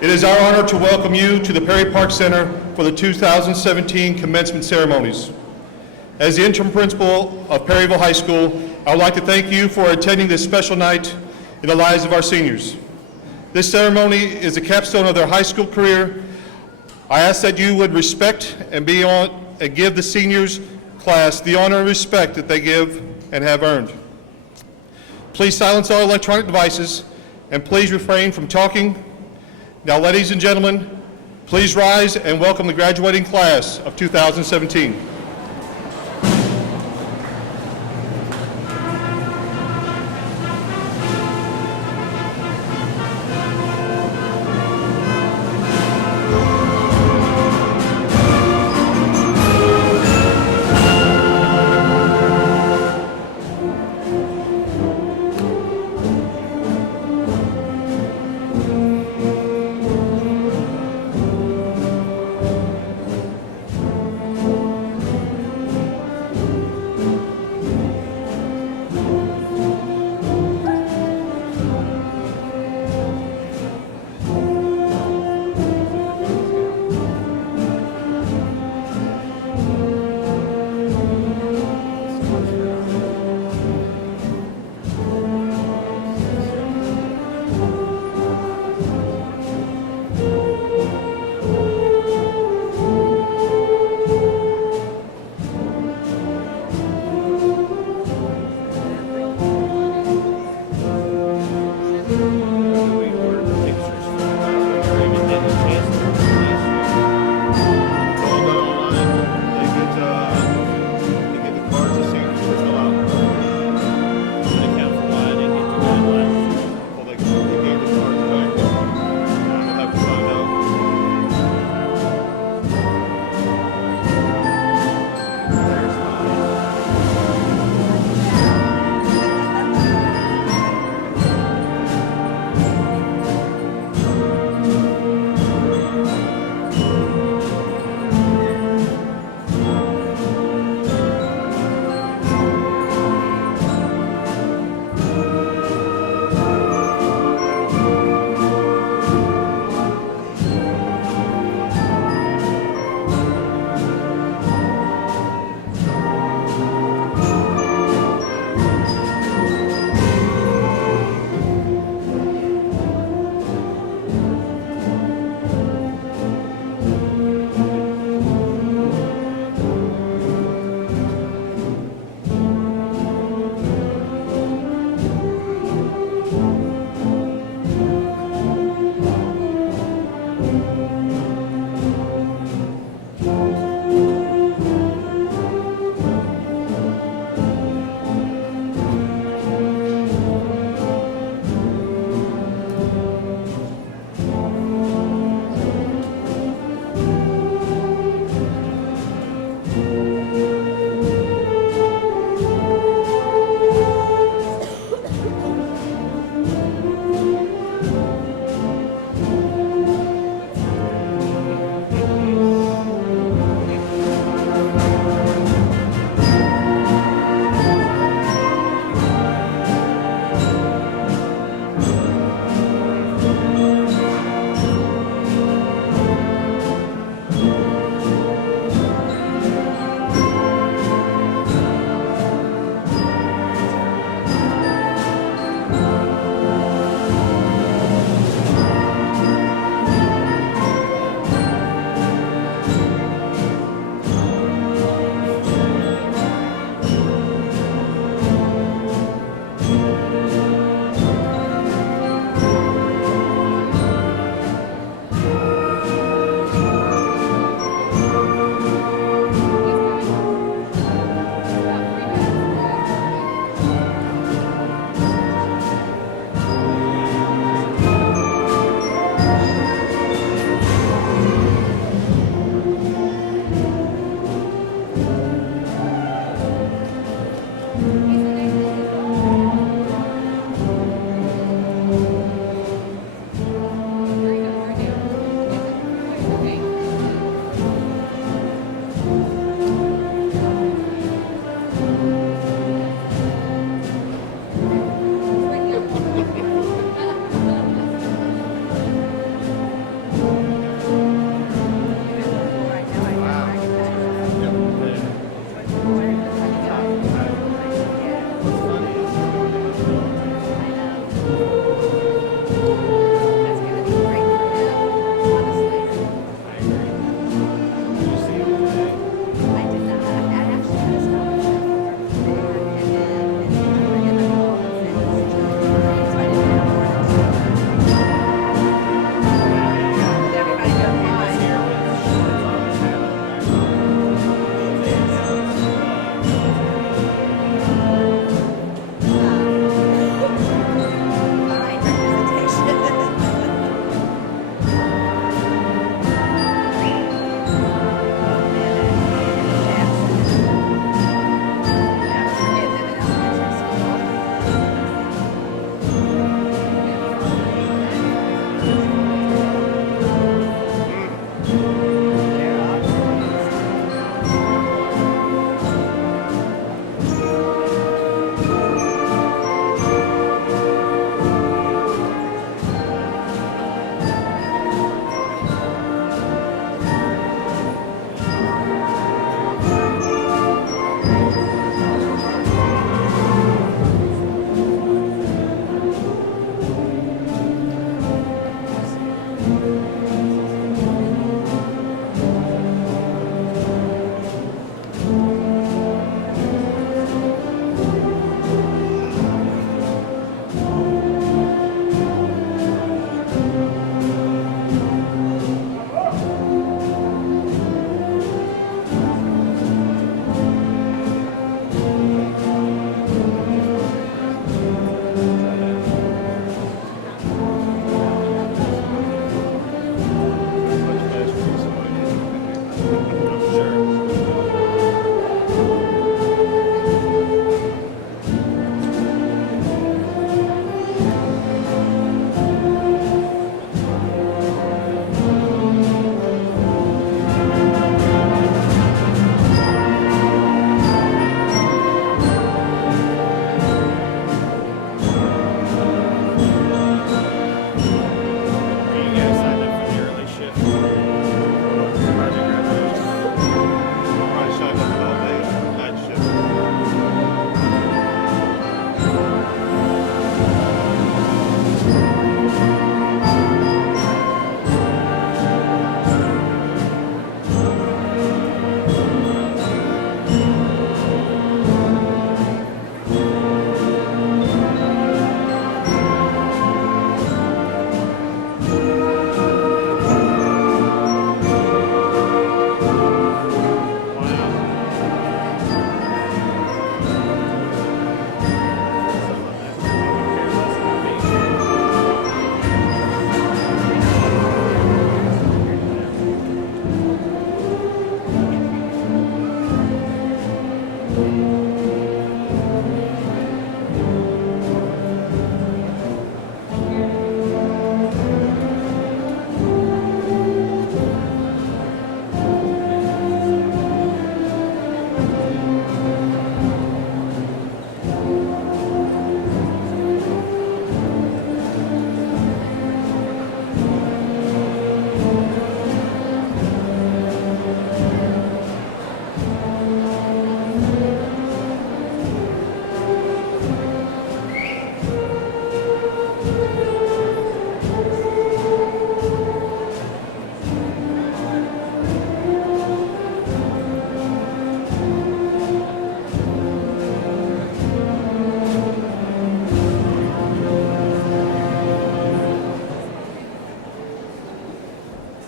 It is our honor to welcome you to the Perry Park Center for the 2017 commencement ceremonies. As the interim principal of Perryville High School, I would like to thank you for attending this special night in the lives of our seniors. This ceremony is a capstone of their high school career. I ask that you would respect and give the seniors class the honor and respect that they give and have earned. Please silence all electronic devices and please refrain from talking. Now, ladies and gentlemen, please rise and welcome the graduating class of 2017.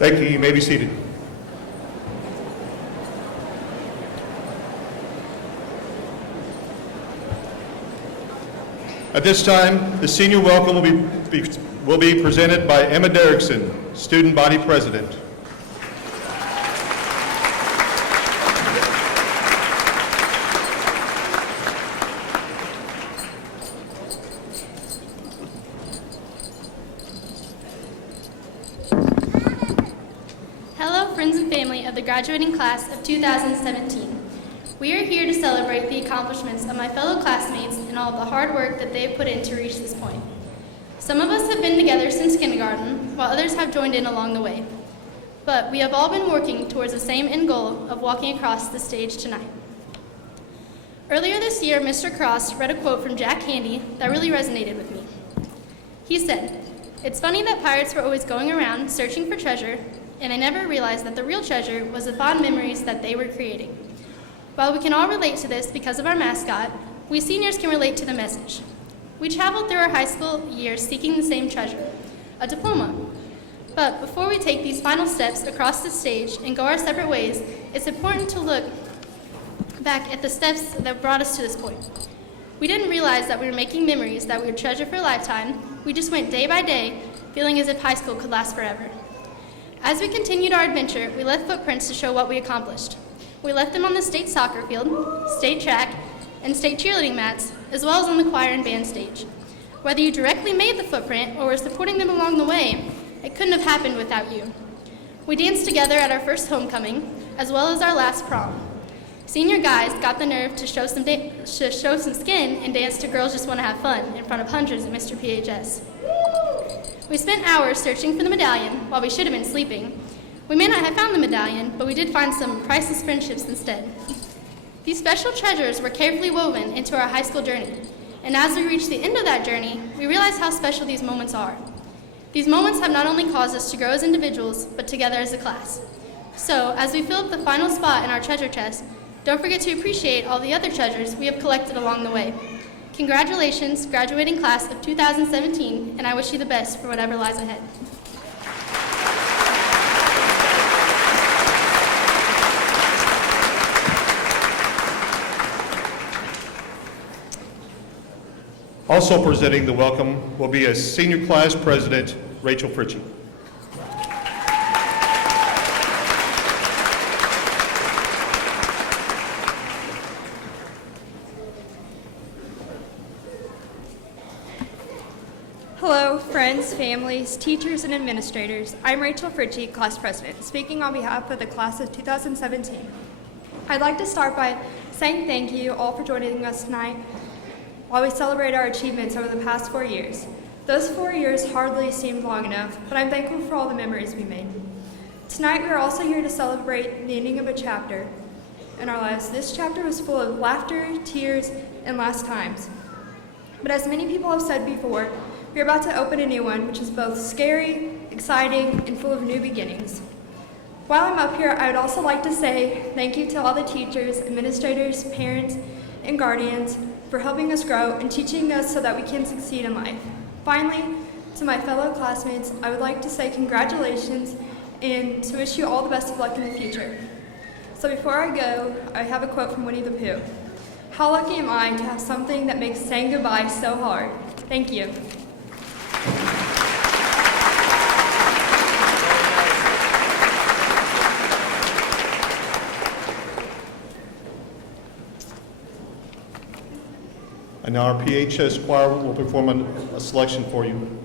Thank you. You may be seated. At this time, the senior welcome will be presented by Emma Derrickson, Student Body President. Hello, friends and family of the graduating class of 2017. We are here to celebrate the accomplishments of my fellow classmates and all of the hard work that they have put in to reach this point. Some of us have been together since kindergarten, while others have joined in along the way. But we have all been working towards the same end goal of walking across the stage tonight. Earlier this year, Mr. Cross read a quote from Jack Handy that really resonated with me. He said, "It's funny that pirates were always going around searching for treasure, and they never realized that the real treasure was the fond memories that they were creating." While we can all relate to this because of our mascot, we seniors can relate to the message. We traveled through our high school years seeking the same treasure, a diploma. But before we take these final steps across the stage and go our separate ways, it's important to look back at the steps that brought us to this point. We didn't realize that we were making memories that we would treasure for a lifetime. We just went day by day, feeling as if high school could last forever. As we continued our adventure, we left footprints to show what we accomplished. We left them on the state soccer field, state track, and state cheerleading mats, as well as on the choir and band stage. Whether you directly made the footprint or were supporting them along the way, it couldn't have happened without you. We danced together at our first homecoming, as well as our last prom. Senior guys got the nerve to show some skin and dance to Girls Just Want to Have Fun in front of hundreds at Mr. PHS. We spent hours searching for the medallion while we should have been sleeping. We may not have found the medallion, but we did find some priceless friendships instead. These special treasures were carefully woven into our high school journey, and as we reached the end of that journey, we realized how special these moments are. These moments have not only caused us to grow as individuals, but together as a class. So, as we fill up the final spot in our treasure chest, don't forget to appreciate all the other treasures we have collected along the way. Congratulations, graduating class of 2017, and I wish you the best for whatever lies ahead. Also presenting the welcome will be a senior class president, Rachel Fritchie. Hello, friends, families, teachers, and administrators. I'm Rachel Fritchie, class president, speaking on behalf of the class of 2017. I'd like to start by saying thank you all for joining us tonight while we celebrate our achievements over the past 4 years. Those 4 years hardly seemed long enough, but I'm thankful for all the memories we made. Tonight, we are also here to celebrate the ending of a chapter in our lives. This chapter was full of laughter, tears, and last times. But as many people have said before, we are about to open a new one, which is both scary, exciting, and full of new beginnings. While I'm up here, I would also like to say thank you to all the teachers, administrators, parents, and guardians for helping us grow and teaching us so that we can succeed in life. Finally, to my fellow classmates, I would like to say congratulations and to wish you all the best of luck in the future. So before I go, I have a quote from Winnie the Pooh. How lucky am I to have something that makes saying goodbye so hard? Thank you. And now our PHS choir will perform a selection for you.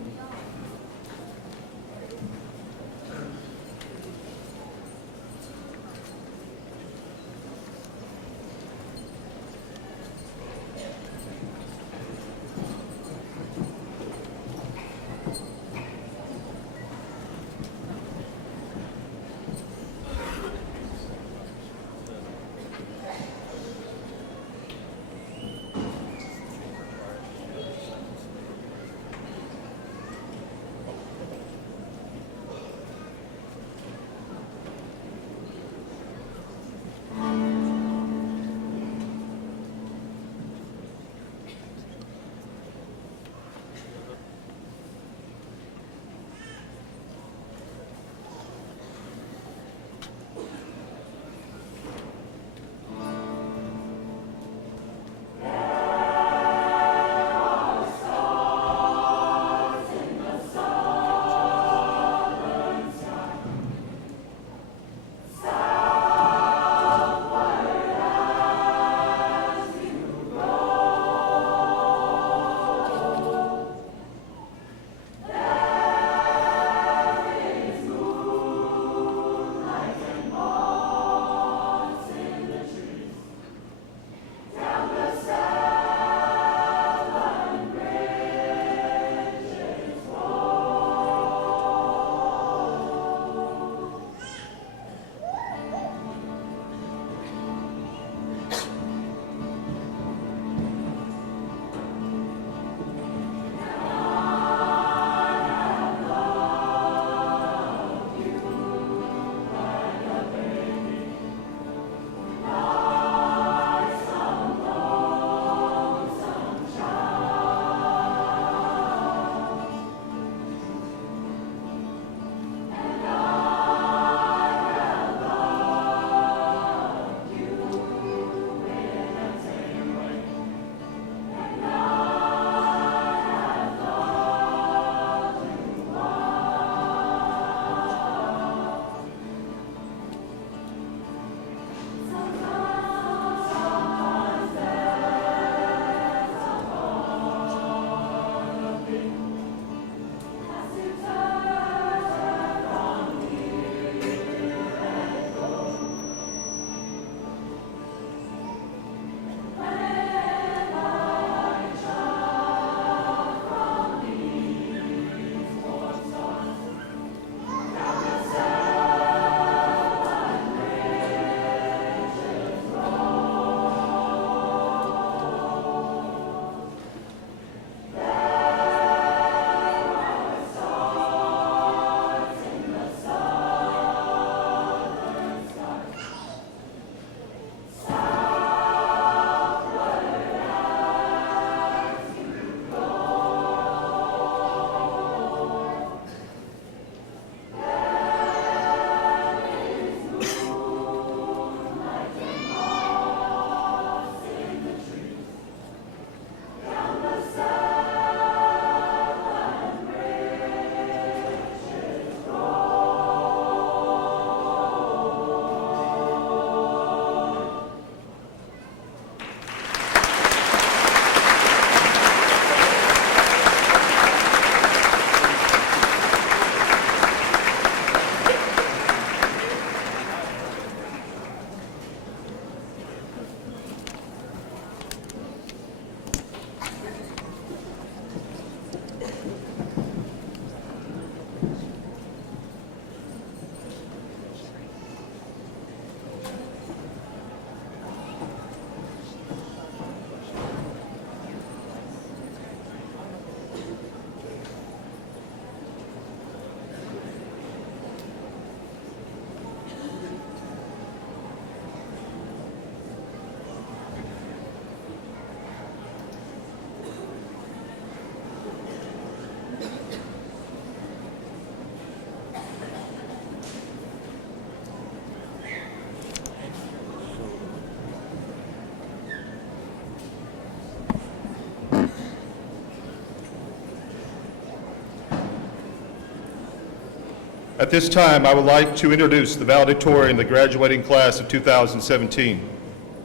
At this time, I would like to introduce the valedictorian of the graduating class of 2017,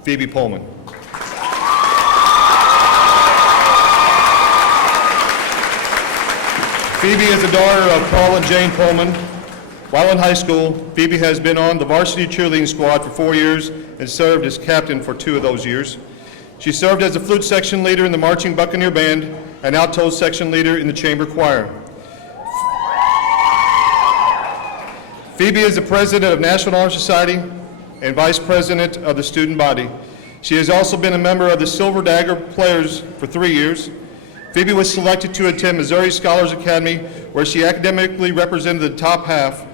Phoebe Pullman. Phoebe is the daughter of Paul and Jane Pullman. While in high school, Phoebe has been on the varsity cheerleading squad for 4 years and served as captain for 2 of those years. She served as the flute section leader in the Marching Buccaneer Band and alto section leader in the chamber choir. Phoebe is the president of National Honor Society and vice president of the student body. She has also been a member of the Silver Dagger Players for 3 years. Phoebe was selected to attend Missouri Scholars Academy, where she academically represented the top half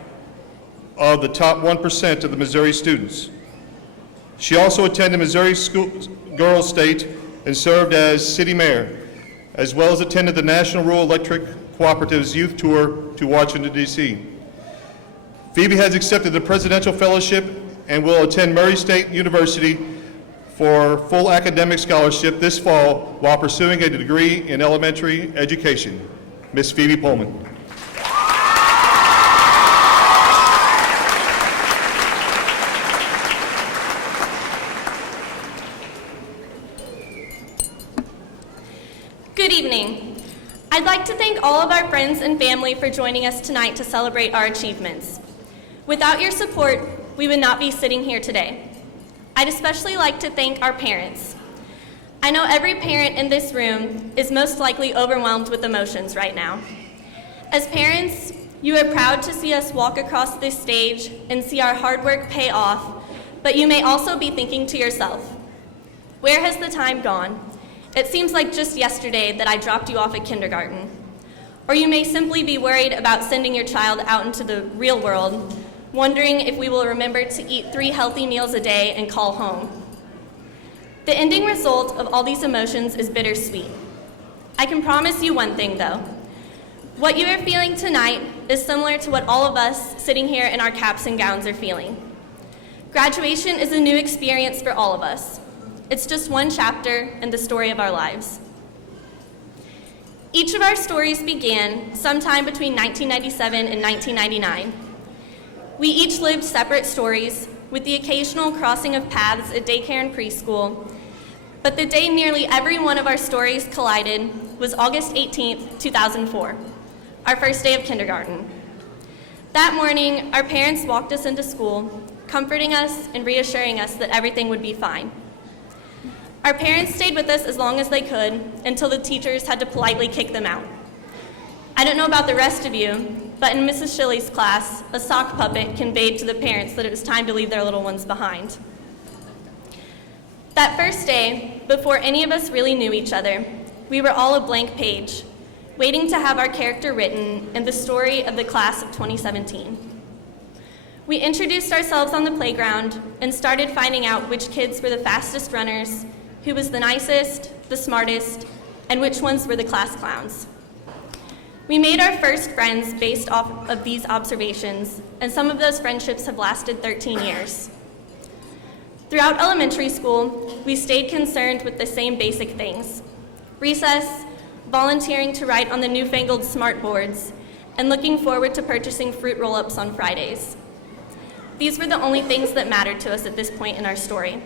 of the top 1% of the Missouri students. She also attended Missouri Girls State and served as city mayor, as well as attended the National Rural Electric Cooperative's youth tour to Washington, D.C. Phoebe has accepted the Presidential Fellowship and will attend Murray State University for full academic scholarship this fall while pursuing a degree in elementary education. Ms. Phoebe Pullman. Good evening. I'd like to thank all of our friends and family for joining us tonight to celebrate our achievements. Without your support, we would not be sitting here today. I'd especially like to thank our parents. I know every parent in this room is most likely overwhelmed with emotions right now. As parents, you are proud to see us walk across this stage and see our hard work pay off, but you may also be thinking to yourself, where has the time gone? It seems like just yesterday that I dropped you off at kindergarten. Or you may simply be worried about sending your child out into the real world, wondering if we will remember to eat 3 healthy meals a day and call home. The ending result of all these emotions is bittersweet. I can promise you one thing though. What you are feeling tonight is similar to what all of us sitting here in our caps and gowns are feeling. Graduation is a new experience for all of us. It's just one chapter in the story of our lives. Each of our stories began sometime between 1997 and 1999. We each lived separate stories, with the occasional crossing of paths at daycare and preschool, but the day nearly every one of our stories collided was August 18th, 2004, our first day of kindergarten. That morning, our parents walked us into school, comforting us and reassuring us that everything would be fine. Our parents stayed with us as long as they could until the teachers had to politely kick them out. I don't know about the rest of you, but in Mrs. Shilley's class, a sock puppet conveyed to the parents that it was time to leave their little ones behind. That first day, before any of us really knew each other, we were all a blank page, waiting to have our character written in the story of the class of 2017. We introduced ourselves on the playground and started finding out which kids were the fastest runners, who was the nicest, the smartest, and which ones were the class clowns. We made our first friends based off of these observations, and some of those friendships have lasted 13 years. Throughout elementary school, we stayed concerned with the same basic things: recess, volunteering to write on the newfangled smart boards, and looking forward to purchasing fruit roll-ups on Fridays. These were the only things that mattered to us at this point in our story.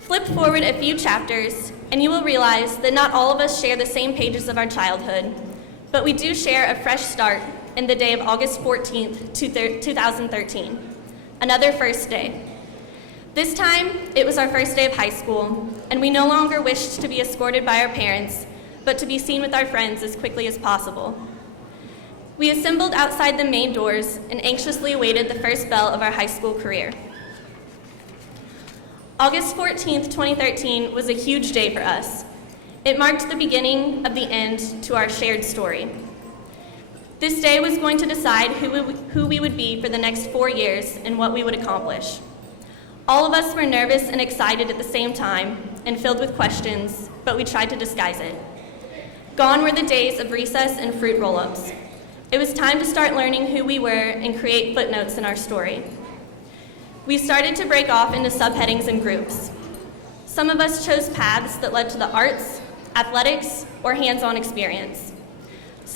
Flip forward a few chapters, and you will realize that not all of us share the same pages of our childhood, but we do share a fresh start in the day of August 14th, 2013, another first day. This time, it was our first day of high school, and we no longer wished to be escorted by our parents, but to be seen with our friends as quickly as possible. We assembled outside the main doors and anxiously awaited the first bell of our high school career. August 14th, 2013 was a huge day for us. It marked the beginning of the end to our shared story. This day was going to decide who we would be for the next 4 years and what we would accomplish. All of us were nervous and excited at the same time and filled with questions, but we tried to disguise it. Gone were the days of recess and fruit roll-ups. It was time to start learning who we were and create footnotes in our story. We started to break off into subheadings and groups. Some of us chose paths that led to the arts, athletics, or hands-on experience.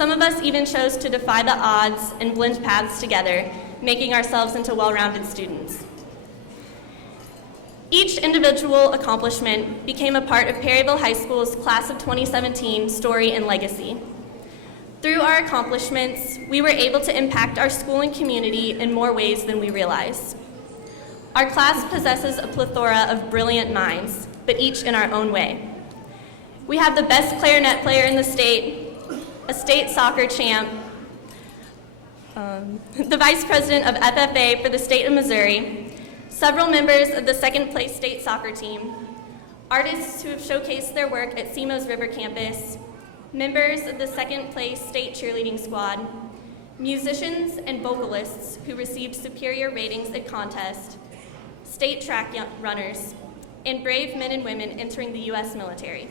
Some of us even chose to defy the odds and blend paths together, making ourselves into well-rounded students. Each individual accomplishment became a part of Perryville High School's Class of 2017 story and legacy. Through our accomplishments, we were able to impact our school and community in more ways than we realize. Our class possesses a plethora of brilliant minds, but each in our own way. We have the best clarinet player in the state, a state soccer champ, the vice president of FFA for the state of Missouri, several members of the second-place state soccer team, artists who have showcased their work at SEMO's River Campus, members of the second-place state cheerleading squad, musicians and vocalists who received superior ratings at contests, state track runners, and brave men and women entering the U.S. military.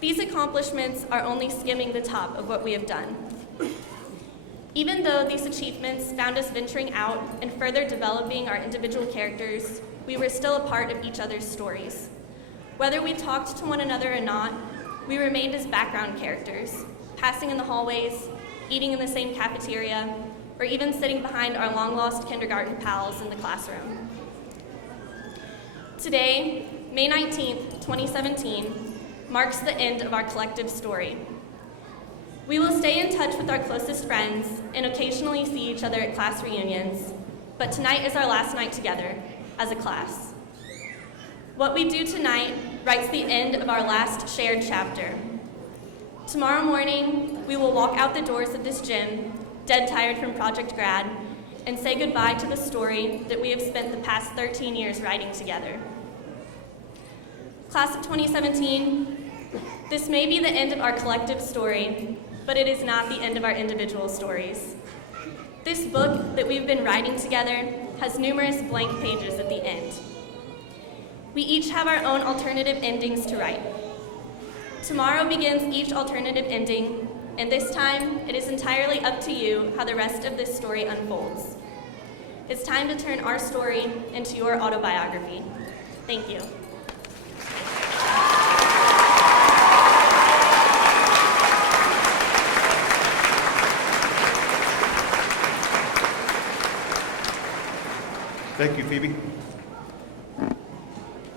These accomplishments are only skimming the top of what we have done. Even though these achievements found us venturing out and further developing our individual characters, we were still a part of each other's stories. Whether we talked to one another or not, we remained as background characters, passing in the hallways, eating in the same cafeteria, or even sitting behind our long-lost kindergarten pals in the classroom. Today, May 19th, 2017, marks the end of our collective story. We will stay in touch with our closest friends and occasionally see each other at class reunions, but tonight is our last night together as a class. What we do tonight writes the end of our last shared chapter. Tomorrow morning, we will walk out the doors of this gym, dead tired from Project Grad, and say goodbye to the story that we have spent the past 13 years writing together. Class of 2017, this may be the end of our collective story, but it is not the end of our individual stories. This book that we've been writing together has numerous blank pages at the end. We each have our own alternative endings to write. Tomorrow begins each alternative ending, and this time it is entirely up to you how the rest of this story unfolds. It's time to turn our story into your autobiography. Thank you. Thank you, Phoebe.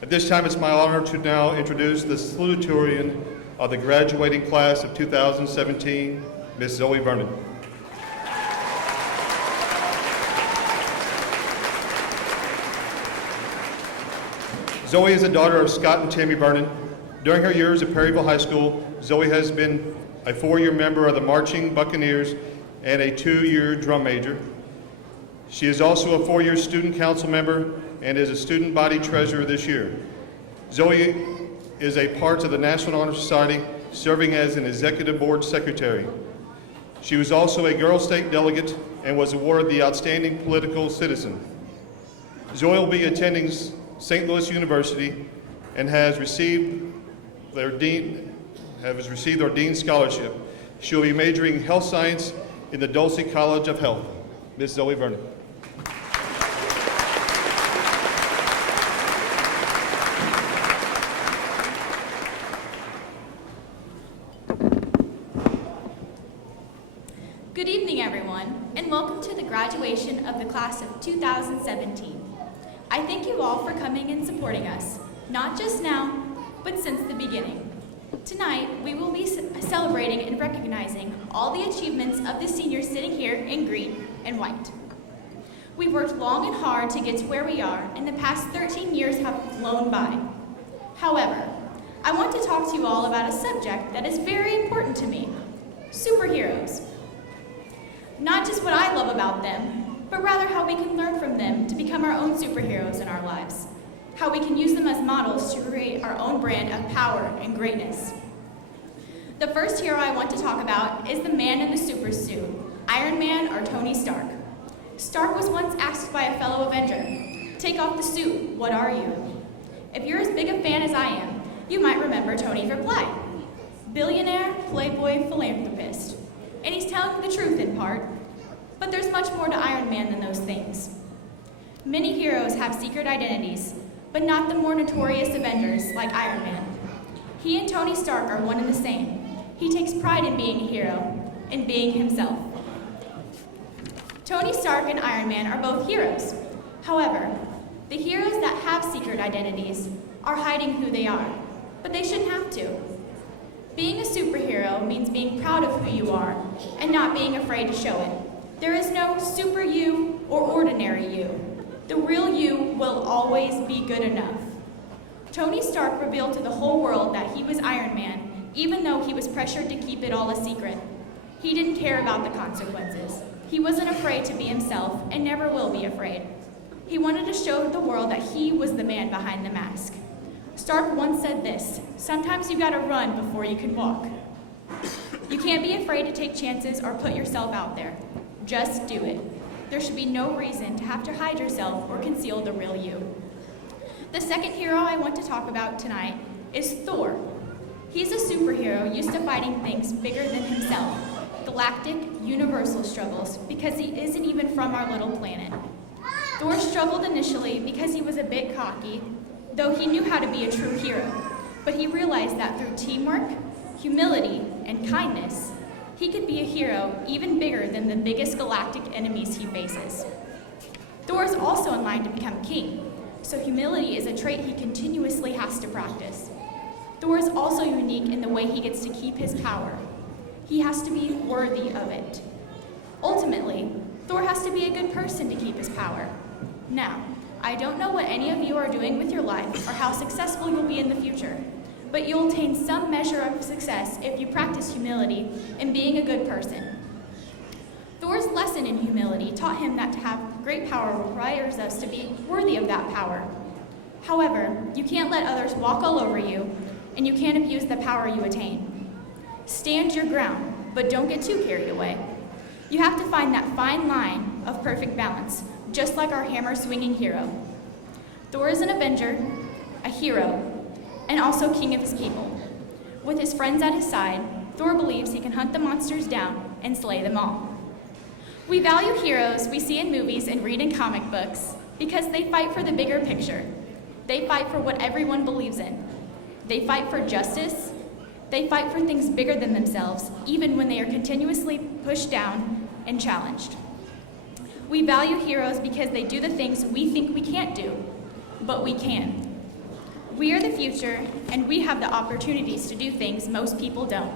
At this time, it's my honor to now introduce the salutatorian of the graduating class of 2017, Ms. Zoe Vernon. Zoe is the daughter of Scott and Tammy Vernon. During her years at Perryville High School, Zoe has been a 4-year member of the Marching Buccaneers and a 2-year drum major. She is also a 4-year student council member and is a student body treasurer this year. Zoe is a part of the National Honor Society, serving as an executive board secretary. She was also a Girl State delegate and was awarded the Outstanding Political Citizen. Zoe will be attending St. Louis University and has received their Dean's Scholarship. She will be majoring in health science in the Dulce College of Health. Ms. Zoe Vernon. Good evening, everyone, and welcome to the graduation of the class of 2017. I thank you all for coming and supporting us, not just now, but since the beginning. Tonight, we will be celebrating and recognizing all the achievements of the seniors sitting here in green and white. We've worked long and hard to get to where we are, and the past 13 years have flown by. However, I want to talk to you all about a subject that is very important to me: superheroes. Not just what I love about them, but rather how we can learn from them to become our own superheroes in our lives. How we can use them as models to create our own brand of power and greatness. The first hero I want to talk about is the man in the super suit, Iron Man or Tony Stark. Stark was once asked by a fellow Avenger, "Take off the suit, what are you?" If you're as big a fan as I am, you might remember Tony's reply: billionaire, playboy, philanthropist. And he's telling the truth in part, but there's much more to Iron Man than those things. Many heroes have secret identities, but not the more notorious Avengers like Iron Man. He and Tony Stark are one and the same. He takes pride in being a hero, in being himself. Tony Stark and Iron Man are both heroes. However, the heroes that have secret identities are hiding who they are, but they shouldn't have to. Being a superhero means being proud of who you are and not being afraid to show it. There is no super you or ordinary you. The real you will always be good enough. Tony Stark revealed to the whole world that he was Iron Man, even though he was pressured to keep it all a secret. He didn't care about the consequences. He wasn't afraid to be himself and never will be afraid. He wanted to show the world that he was the man behind the mask. Stark once said this, "Sometimes you gotta run before you can walk." You can't be afraid to take chances or put yourself out there. Just do it. There should be no reason to have to hide yourself or conceal the real you. The second hero I want to talk about tonight is Thor. He's a superhero used to fighting things bigger than himself, galactic, universal struggles, because he isn't even from our little planet. Thor struggled initially because he was a bit cocky, though he knew how to be a true hero. But he realized that through teamwork, humility, and kindness, he could be a hero even bigger than the biggest galactic enemies he faces. Thor is also in line to become king, so humility is a trait he continuously has to practice. Thor is also unique in the way he gets to keep his power. He has to be worthy of it. Ultimately, Thor has to be a good person to keep his power. Now, I don't know what any of you are doing with your life or how successful you'll be in the future, but you'll attain some measure of success if you practice humility and being a good person. Thor's lesson in humility taught him that to have great power requires us to be worthy of that power. However, you can't let others walk all over you, and you can't abuse the power you attain. Stand your ground, but don't get too carried away. You have to find that fine line of perfect balance, just like our hammer-swinging hero. Thor is an avenger, a hero, and also king of his people. With his friends at his side, Thor believes he can hunt the monsters down and slay them all. We value heroes we see in movies and read in comic books because they fight for the bigger picture. They fight for what everyone believes in. They fight for justice. They fight for things bigger than themselves, even when they are continuously pushed down and challenged. We value heroes because they do the things we think we can't do, but we can. We are the future, and we have the opportunities to do things most people don't.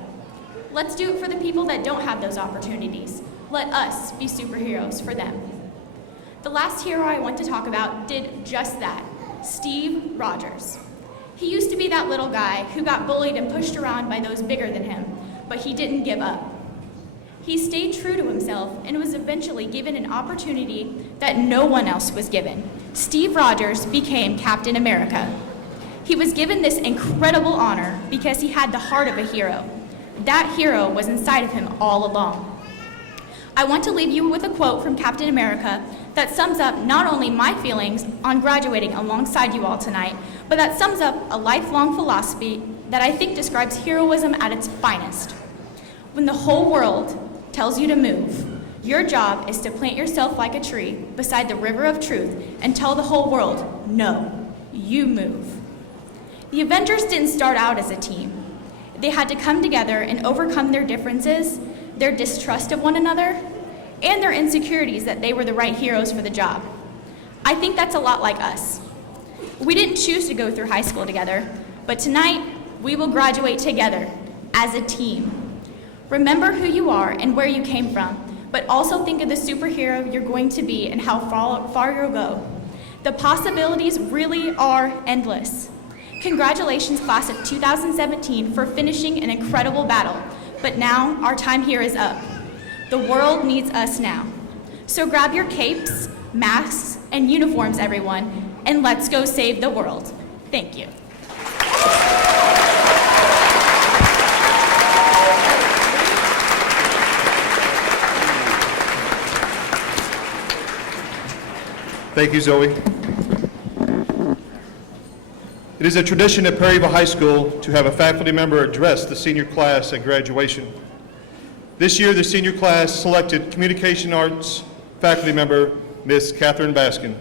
Let's do it for the people that don't have those opportunities. Let us be superheroes for them. The last hero I want to talk about did just that, Steve Rogers. He used to be that little guy who got bullied and pushed around by those bigger than him, but he didn't give up. He stayed true to himself and was eventually given an opportunity that no one else was given. Steve Rogers became Captain America. He was given this incredible honor because he had the heart of a hero. That hero was inside of him all along. I want to leave you with a quote from Captain America that sums up not only my feelings on graduating alongside you all tonight, but that sums up a lifelong philosophy that I think describes heroism at its finest. When the whole world tells you to move, your job is to plant yourself like a tree beside the river of truth and tell the whole world, no, you move. The Avengers didn't start out as a team. They had to come together and overcome their differences, their distrust of one another, and their insecurities that they were the right heroes for the job. I think that's a lot like us. We didn't choose to go through high school together, but tonight we will graduate together as a team. Remember who you are and where you came from, but also think of the superhero you're going to be and how far you'll go. The possibilities really are endless. Congratulations, class of 2017, for finishing an incredible battle. But now our time here is up. The world needs us now. So grab your capes, masks, and uniforms, everyone, and let's go save the world. Thank you. Thank you, Zoe. It is a tradition at Perryville High School to have a faculty member address the senior class at graduation. This year, the senior class selected Communication Arts faculty member, Ms. Catherine Baskin.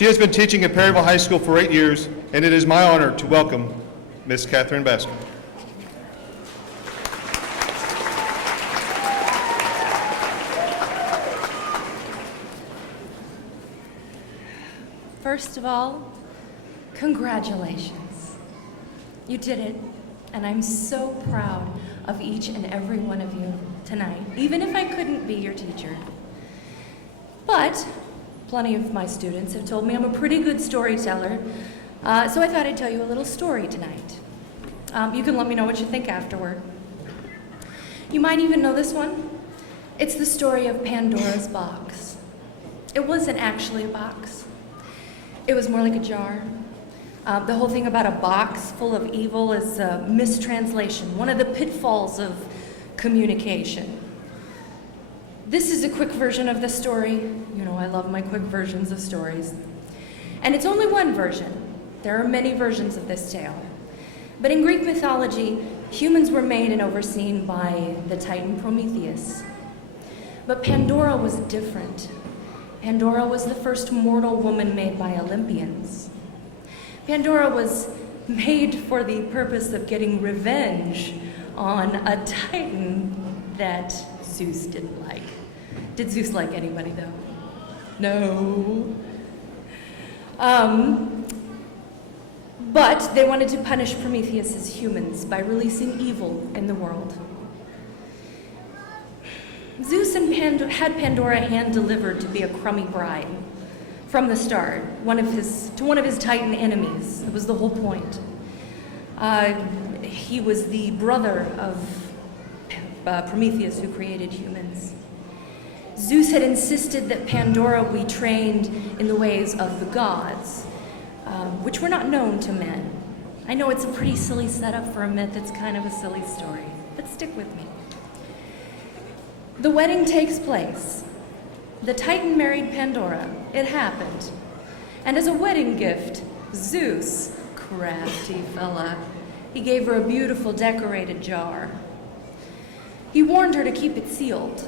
She has been teaching at Perryville High School for 8 years, and it is my honor to welcome Miss Catherine Basker. First of all, congratulations. You did it, and I'm so proud of each and every one of you tonight, even if I couldn't be your teacher. But plenty of my students have told me I'm a pretty good storyteller, so I thought I'd tell you a little story tonight. You can let me know what you think afterward. You might even know this one. It's the story of Pandora's box. It wasn't actually a box. It was more like a jar. The whole thing about a box full of evil is a mistranslation, one of the pitfalls of communication. This is a quick version of the story. You know, I love my quick versions of stories. And it's only one version. There are many versions of this tale. But in Greek mythology, humans were made and overseen by the Titan Prometheus. But Pandora was different. Pandora was the first mortal woman made by Olympians. Pandora was made for the purpose of getting revenge on a Titan that Zeus didn't like. Did Zeus like anybody, though? No. But they wanted to punish Prometheus as humans by releasing evil in the world. Zeus had Pandora hand-delivered to be a crummy bride from the start, one of his Titan enemies. It was the whole point. He was the brother of Prometheus, who created humans. Zeus had insisted that Pandora be trained in the ways of the gods, which were not known to men. I know it's a pretty silly setup for a myth. It's kind of a silly story, but stick with me. The wedding takes place. The Titan married Pandora. It happened. And as a wedding gift, Zeus, crafty fella, he gave her a beautiful decorated jar. He warned her to keep it sealed.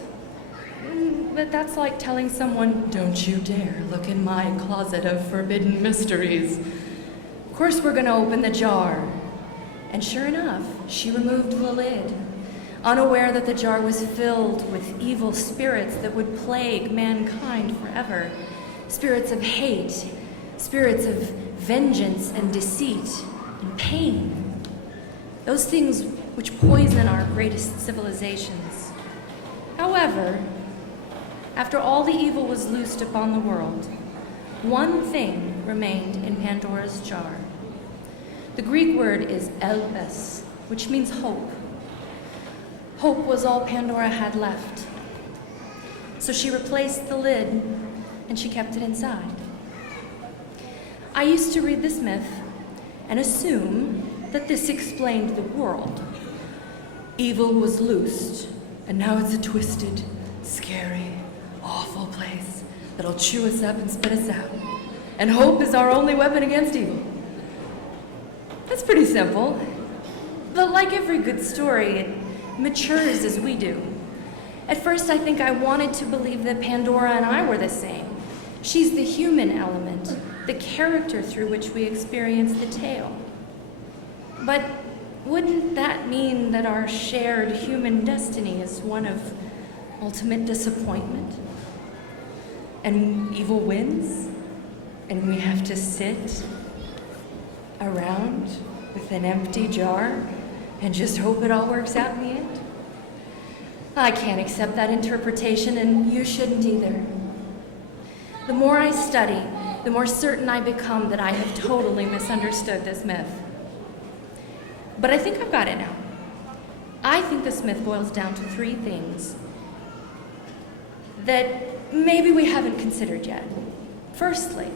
But that's like telling someone, don't you dare look in my closet of forbidden mysteries. Of course we're gonna open the jar. And sure enough, she removed the lid, unaware that the jar was filled with evil spirits that would plague mankind forever. Spirits of hate, spirits of vengeance and deceit and pain. Those things which poison our greatest civilizations. However, after all the evil was loosed upon the world, one thing remained in Pandora's jar. The Greek word is elpis, which means hope. Hope was all Pandora had left. So she replaced the lid and she kept it inside. I used to read this myth and assume that this explained the world. Evil was loosed, and now it's a twisted, scary, awful place that'll chew us up and spit us out. And hope is our only weapon against evil. That's pretty simple. But like every good story, it matures as we do. At first, I think I wanted to believe that Pandora and I were the same. She's the human element, the character through which we experience the tale. But wouldn't that mean that our shared human destiny is one of ultimate disappointment? And evil wins? And we have to sit around with an empty jar and just hope it all works out in the end? I can't accept that interpretation, and you shouldn't either. The more I study, the more certain I become that I have totally misunderstood this myth. But I think I've got it now. I think this myth boils down to three things that maybe we haven't considered yet. Firstly,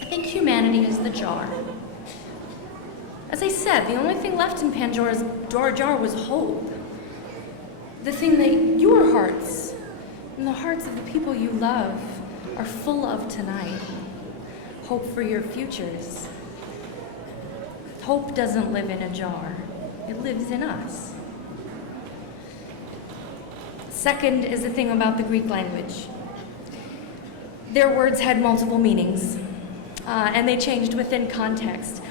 I think humanity is the jar. As I said, the only thing left in Pandora's jar was hope. The thing that your hearts and the hearts of the people you love are full of tonight. Hope for your futures. Hope doesn't live in a jar. It lives in us. Second is the thing about the Greek language. Their words had multiple meanings, and they changed within context.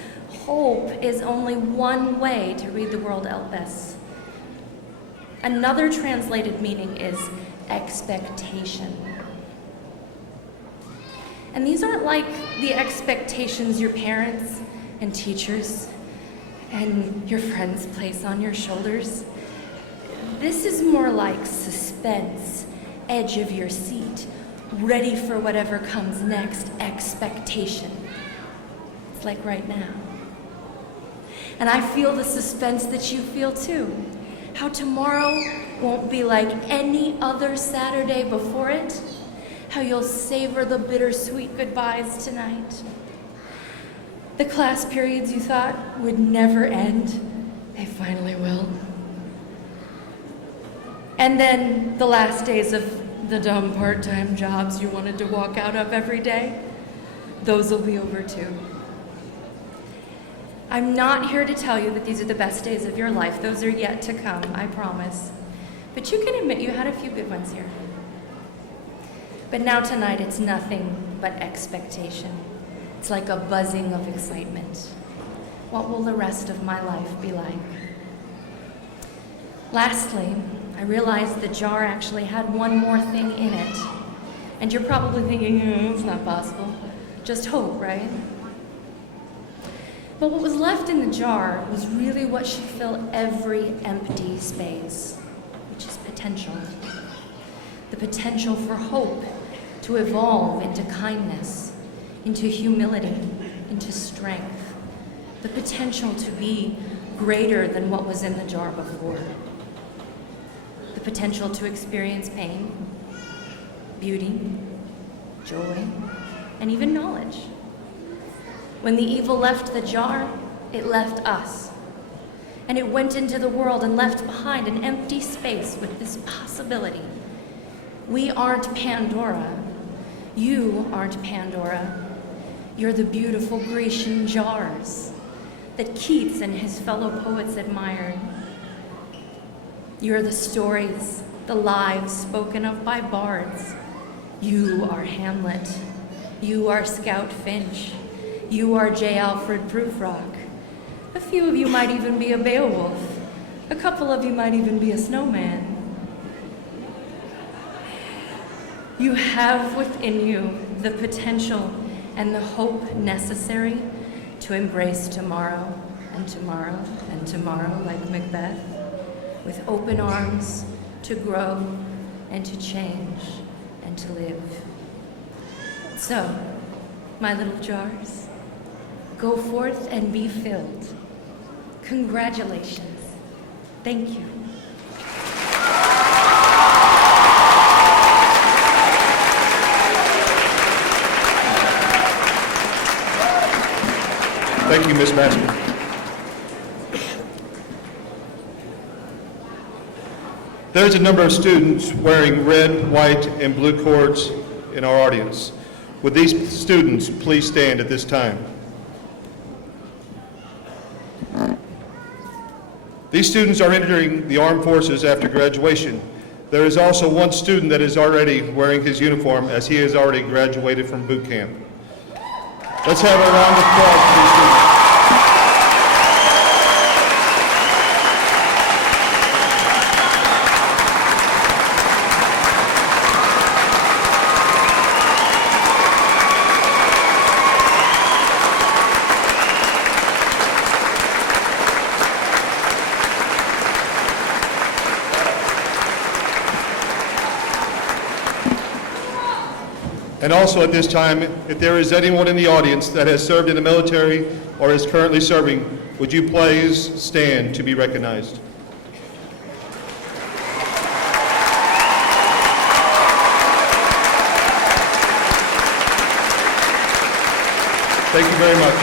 Hope is only one way to read the word Elpis. Another translated meaning is expectation. And these aren't like the expectations your parents and teachers and your friends place on your shoulders. This is more like suspense, edge of your seat, ready for whatever comes next, expectation. It's like right now. And I feel the suspense that you feel too. How tomorrow won't be like any other Saturday before it. How you'll savor the bittersweet goodbyes tonight. The class periods you thought would never end, they finally will. And then the last days of the dumb part-time jobs you wanted to walk out of every day, those will be over too. I'm not here to tell you that these are the best days of your life. Those are yet to come, I promise. But you can admit you had a few good ones here. But now tonight, it's nothing but expectation. It's like a buzzing of excitement. What will the rest of my life be like? Lastly, I realized the jar actually had one more thing in it. And you're probably thinking, it's not possible. Just hope, right? But what was left in the jar was really what should fill every empty space, which is potential. The potential for hope to evolve into kindness, into humility, into strength. The potential to be greater than what was in the jar before. The potential to experience pain, beauty, joy, and even knowledge. When the evil left the jar, it left us. And it went into the world and left behind an empty space with this possibility. We aren't Pandora. You aren't Pandora. You're the beautiful Grecian jars that Keats and his fellow poets admired. You're the stories, the lives spoken of by bards. You are Hamlet. You are Scout Finch. You are J. Alfred Prufrock. A few of you might even be a Beowulf. A couple of you might even be a snowman. You have within you the potential and the hope necessary to embrace tomorrow and tomorrow and tomorrow like Macbeth, with open arms to grow and to change and to live. So, my little jars, go forth and be filled. Congratulations. Thank you. Thank you, Ms. Master. There's a number of students wearing red, white, and blue cords in our audience. Would these students please stand at this time? These students are entering the armed forces after graduation. There is also one student that is already wearing his uniform as he has already graduated from boot camp. Let's have a round of applause for these students. And also at this time, if there is anyone in the audience that has served in the military or is currently serving, would you please stand to be recognized? Thank you very much.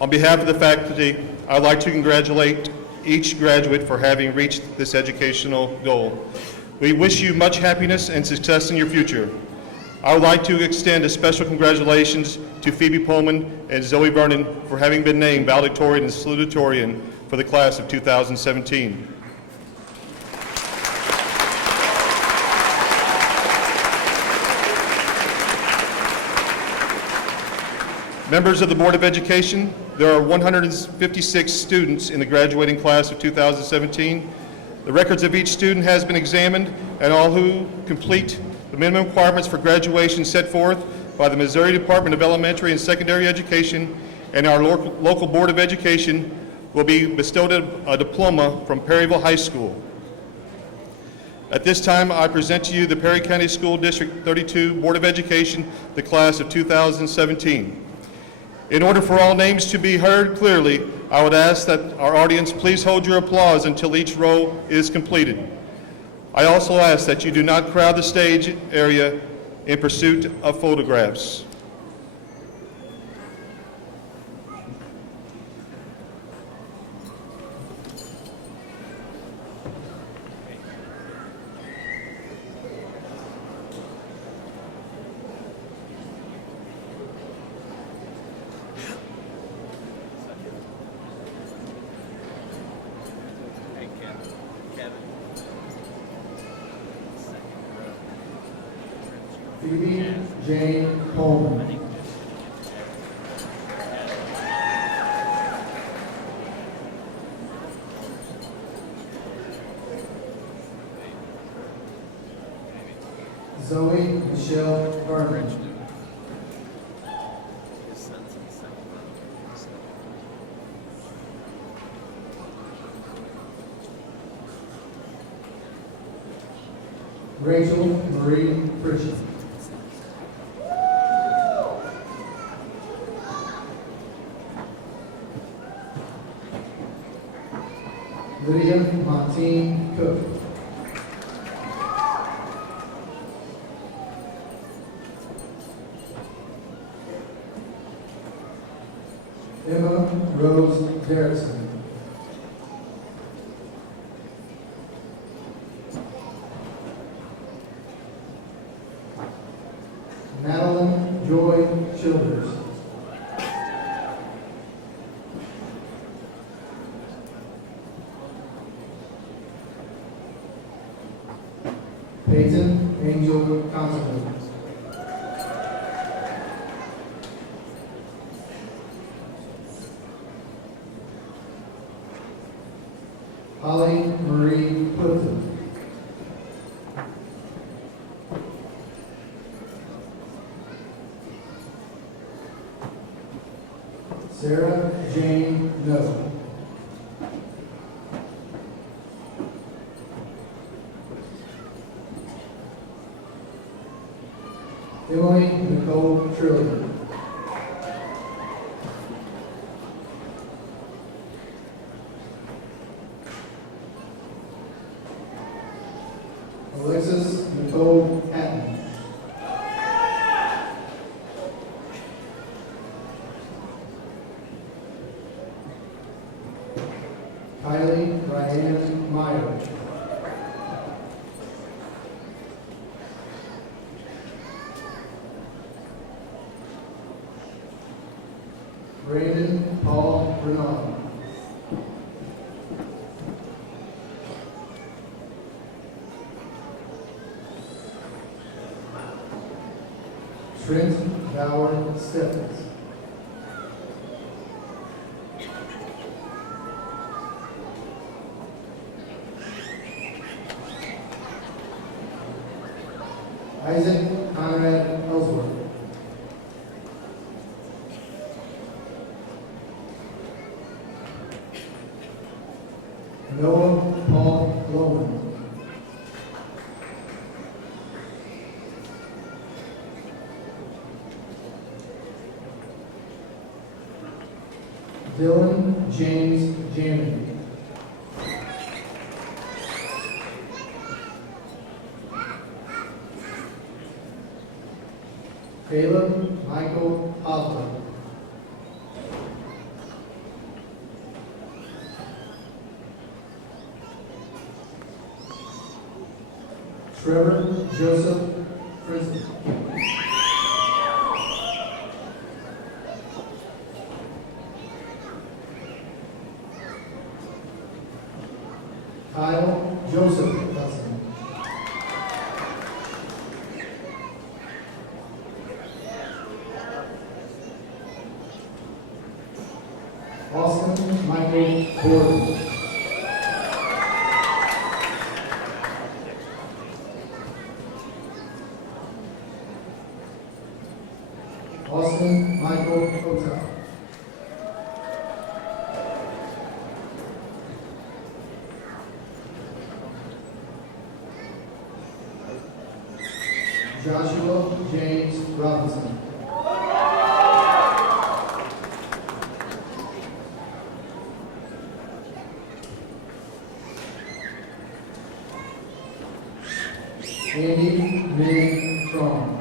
On behalf of the faculty, I'd like to congratulate each graduate for having reached this educational goal. We wish you much happiness and success in your future. I would like to extend a special congratulations to Phoebe Pullman and Zoe Vernon for having been named valedictorian and salutatorian for the class of 2017. Members of the Board of Education, there are 156 students in the graduating class of 2017. The records of each student has been examined, and all who complete the minimum requirements for graduation set forth by the Missouri Department of Elementary and Secondary Education and our local Board of Education will be bestowed a diploma from Perryville High School. At this time, I present to you the Perry County School District 32 Board of Education, the class of 2017. In order for all names to be heard clearly, I would ask that our audience please hold your applause until each row is completed. I also ask that you do not crowd the stage area in pursuit of photographs. Phoebe Jane Coleman. Zoe Michelle Garner. Rachel Marie Pritchett. Lydia Montine Cook. Emma Rose Derrickson. Madeline Joy Childers. Peyton Angel Constable. Holly Marie Clifton. Sarah Jane No. Emily Nicole Trillian. Alexis Nicole Hatton. Kylie Ryan Meyer. Brandon Paul Bernard. Trent Bauer Stephens. Isaac Conrad Ellsworth. Noah Paul Lowen. Dylan James Jamin. Caleb Michael Osler. Trevor Joseph Frisbee. Kyle Joseph Hudson. Austin Michael Gordon. Austin Michael Hotel. Joshua James Robinson. Andy Min Strong.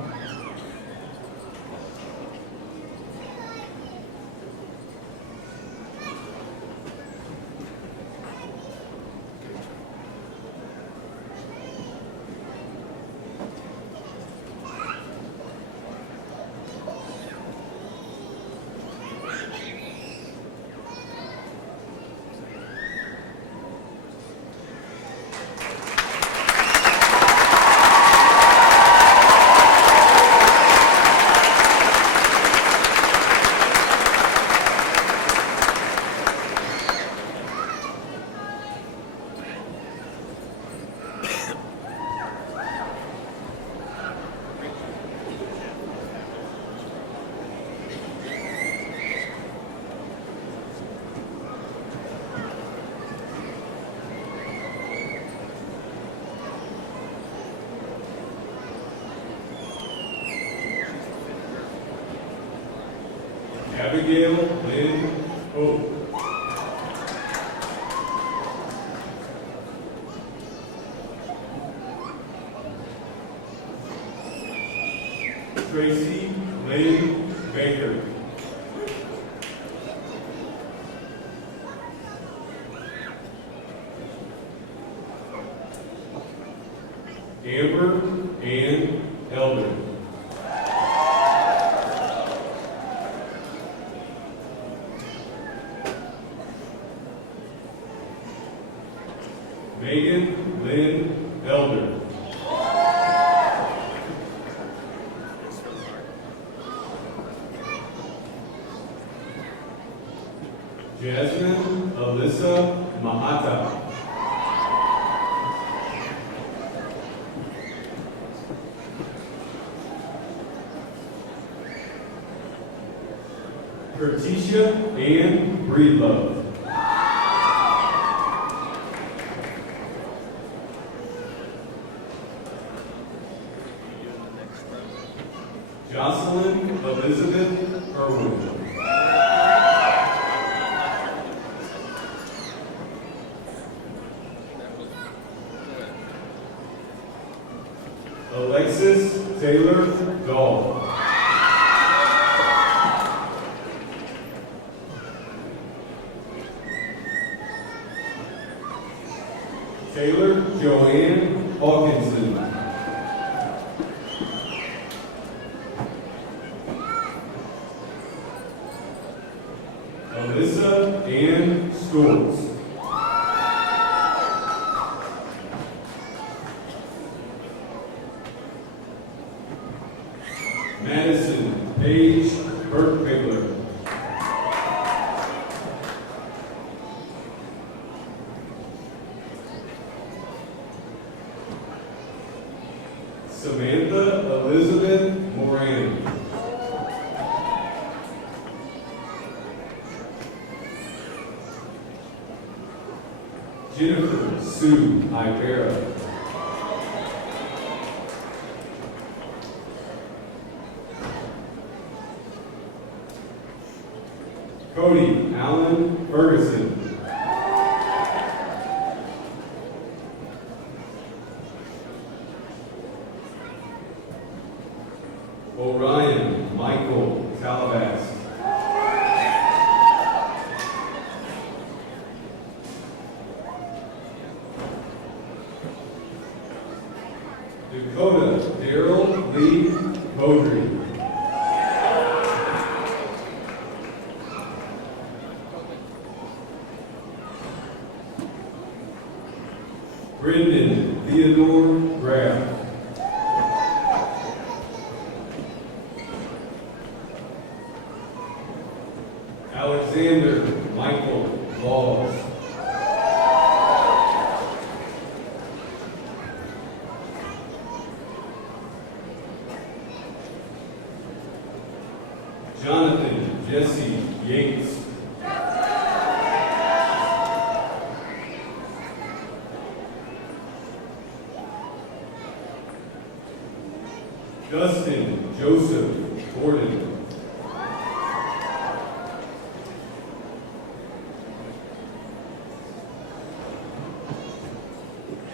Abigail Lynn Hope. Tracy Lynn Baker. Amber Ann Elder. Megan Lynn Elder. Jasmine Alyssa Mahata. Berticia Ann Breedlove. Jocelyn Elizabeth Irwin. Alexis Taylor Dahl. Taylor Joanne Hawkinson. Alyssa Ann Schultz. Madison Paige Burke-Bigler. Samantha Elizabeth Moran. Jennifer Sue Ibera. Cody Allen Ferguson. Orion Michael Calabas. Dakota Daryl Lee Beaudry. Brendan Theodore Graff. Alexander Michael Laws. Jonathan Jesse Yates. Dustin Joseph Gordon.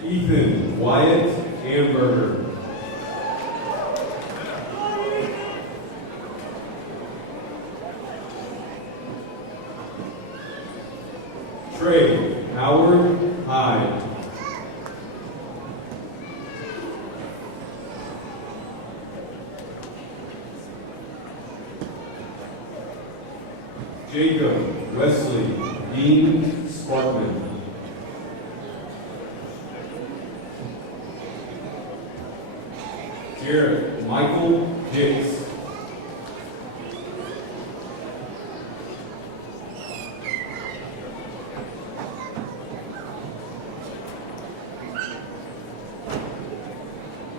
Ethan Wyatt Amberger. Trey Howard Hyde. Jacob Wesley Dean Sparkman. Garrett Michael Hicks.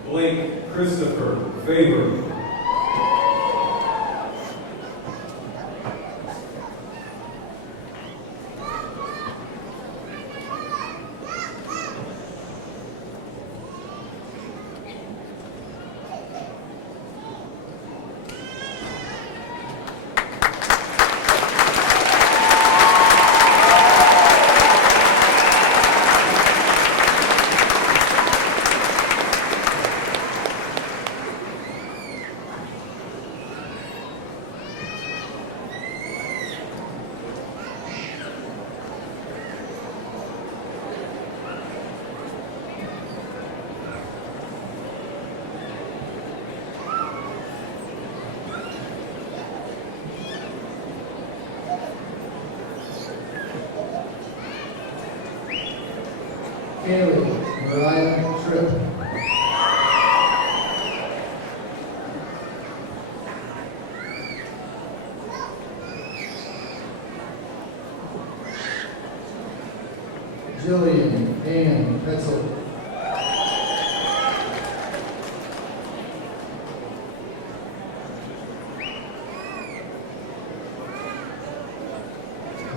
Blake Christopher Faber. Kaylee Mariah Tripp. Jillian Ann Petzel.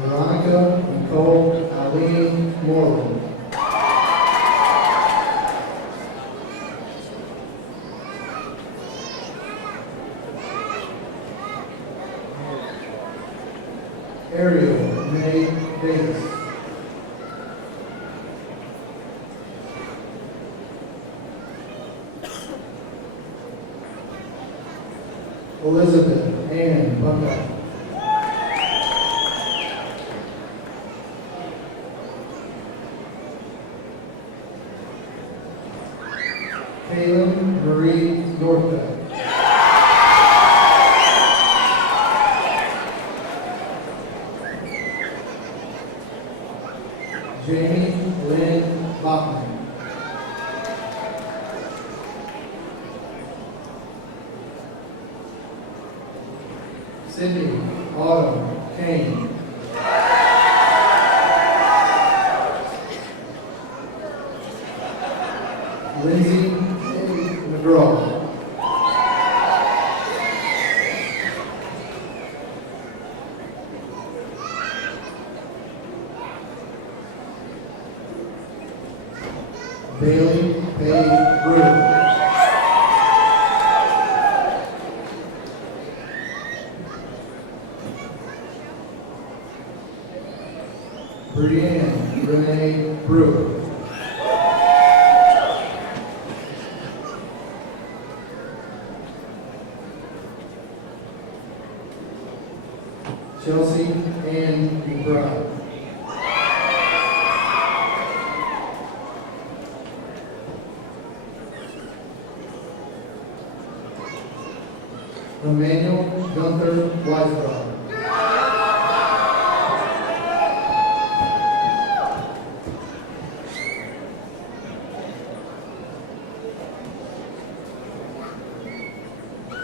Veronica Nicole Eileen Moreland. Ariel May Davis. Elizabeth Ann Buckeye. Kaylin Marie Northcutt. Jamie Lynn Bachman. Cindy Autumn Kane. Lindsay McGraw. Bailey Bay Brewer. Brianne Renee Brewer. Chelsea Ann McBride. Emmanuel Gunther Weisbrod.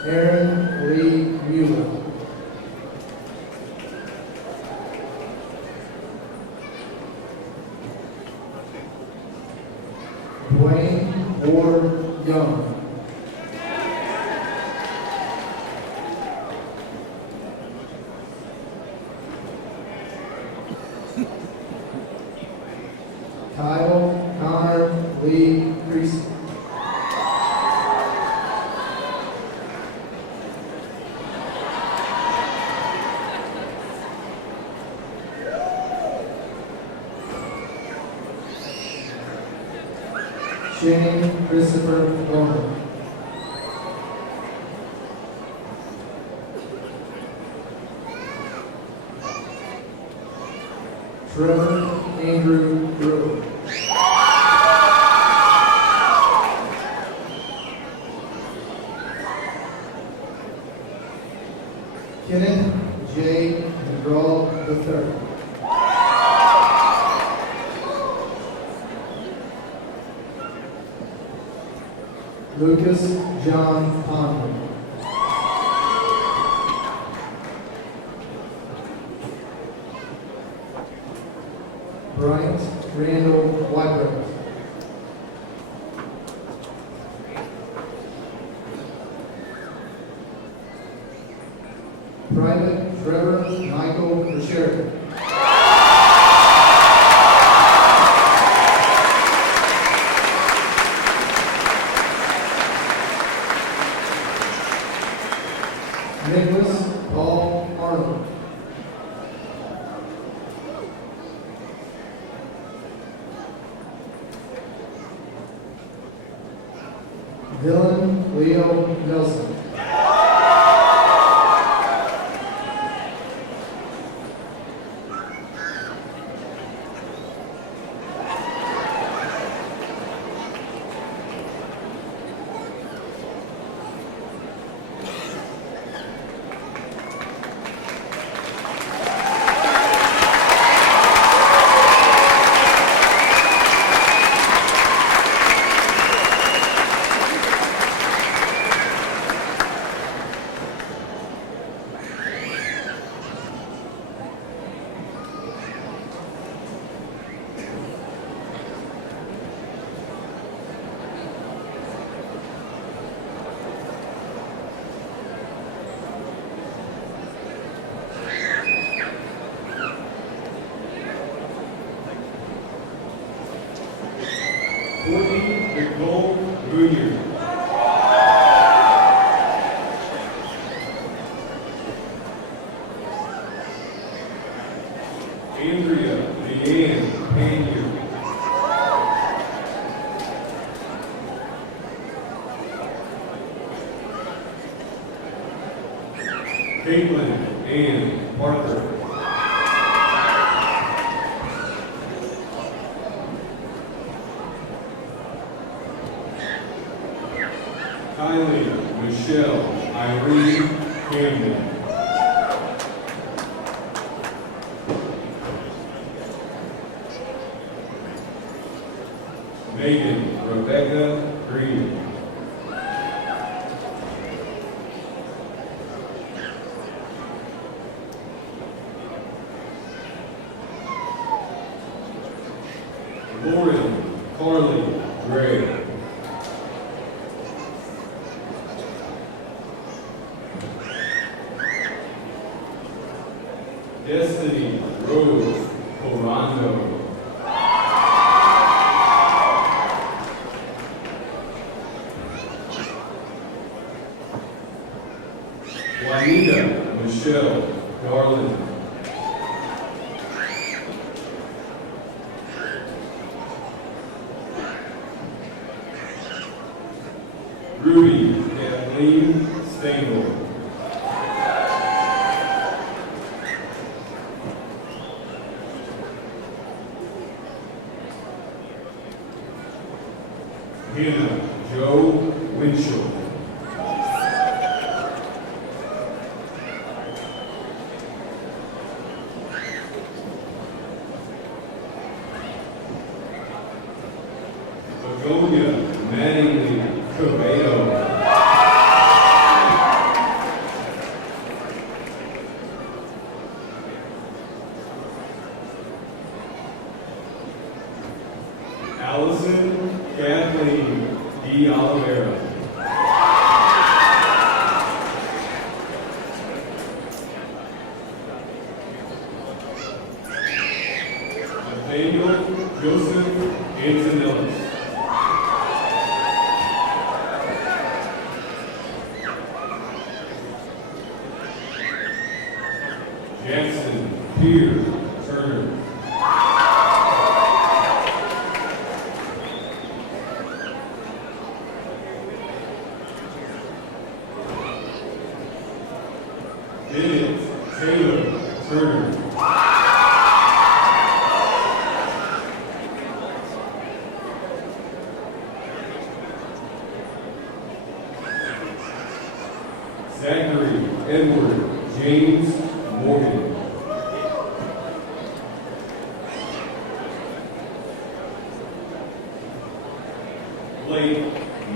Aaron Lee Mueller. Dwayne Ward Young. Kyle Connor Lee Creasy. Shane Christopher Gorman. Trevor Andrew Brewer. Kenneth J. McGraw III. Lucas John Conley. Bryant Randall Whitebrett. Private Trevor Michael Rasher. Nicholas Paul Arnold. Dylan Leo Nelson. Courtney Nicole Jr. Andrea Leanne Panier. Caitlin Ann Parker. Kylie Michelle Irene Campbell. Megan Rebecca Green. Lauren Carly Gray. Destiny Rose Corando. Juanita Michelle Garland. Ruby Kathleen Stengel. Hannah Joe Winchell. Begonia Mattingly Cabello. Allison Kathleen D. Oliveira. Nathaniel Joseph Antonellis. Jackson Pierre Turner. Bennett Taylor Turner. Zachary Edward James Morgan. Blake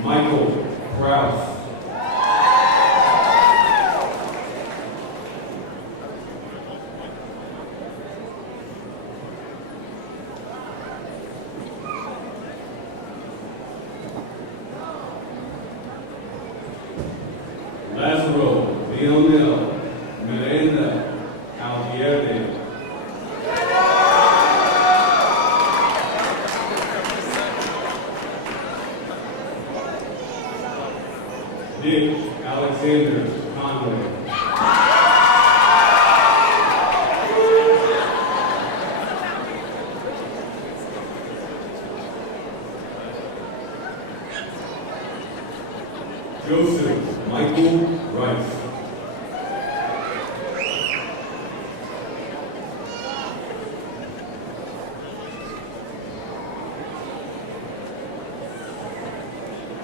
Michael Kraus. Lazaro Leonel Miranda Alvierde. Nick Alexander Conway. Joseph Michael Rice.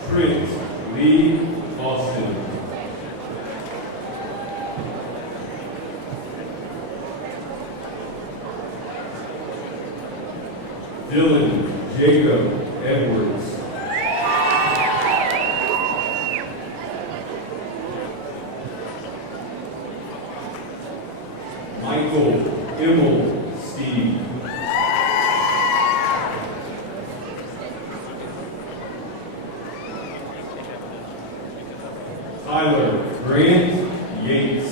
Trent Lee Austin. Dylan Jacob Edwards. Michael Immel Steve. Tyler Grant Yates.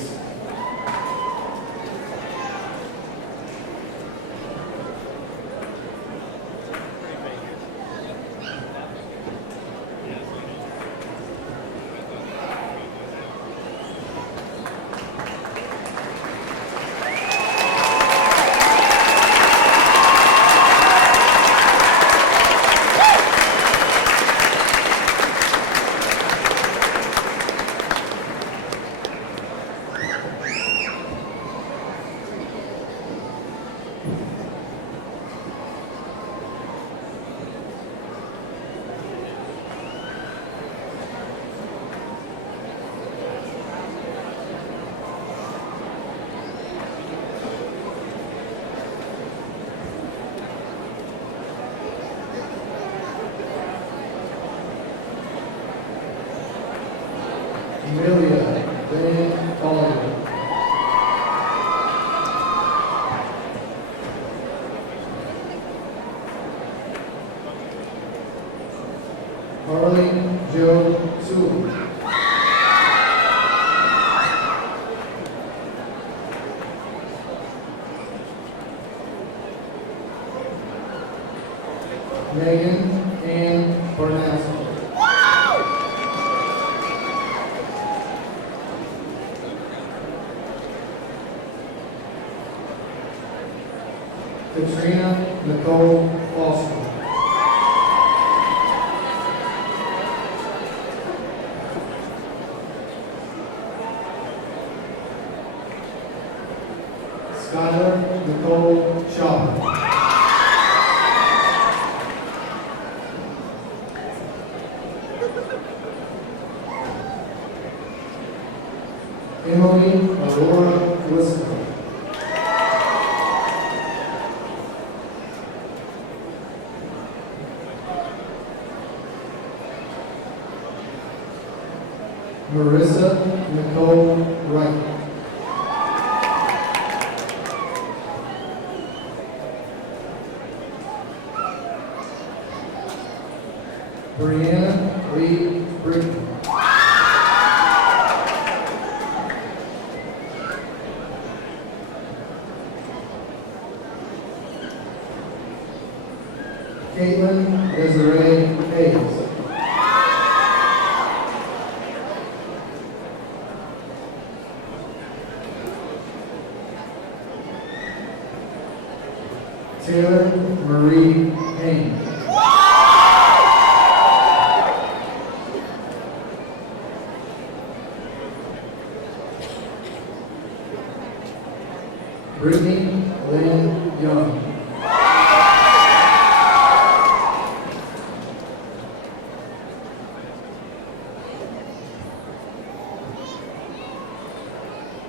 Amelia Van Collier. Harley Joe Sewell. Megan Ann Barnasso. Katrina Nicole Foster. Skylar Nicole Shaw. Emily Aurora Wisco. Marissa Nicole Wright. Brianna Brittany. Caitlin Desiree Hayes. Taylor Marie Haynes. Brittany Lynn Young.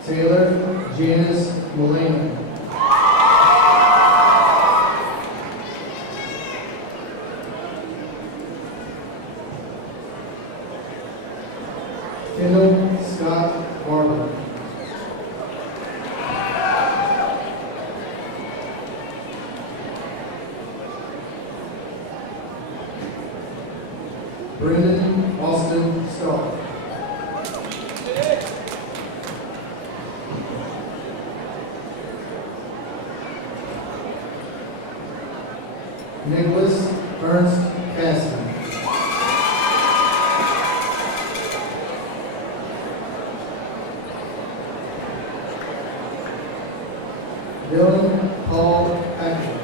Taylor Janice Molina. Kendall Scott Barber. Brendan Austin Starr. Nicholas Ernst Caston. Dylan Paul Patrick.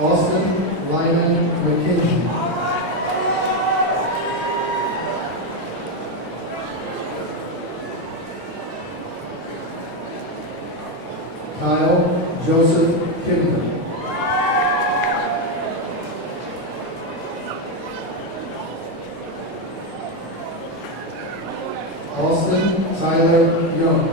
Austin Lyman McKinney. Kyle Joseph Kimber. Austin Tyler Young.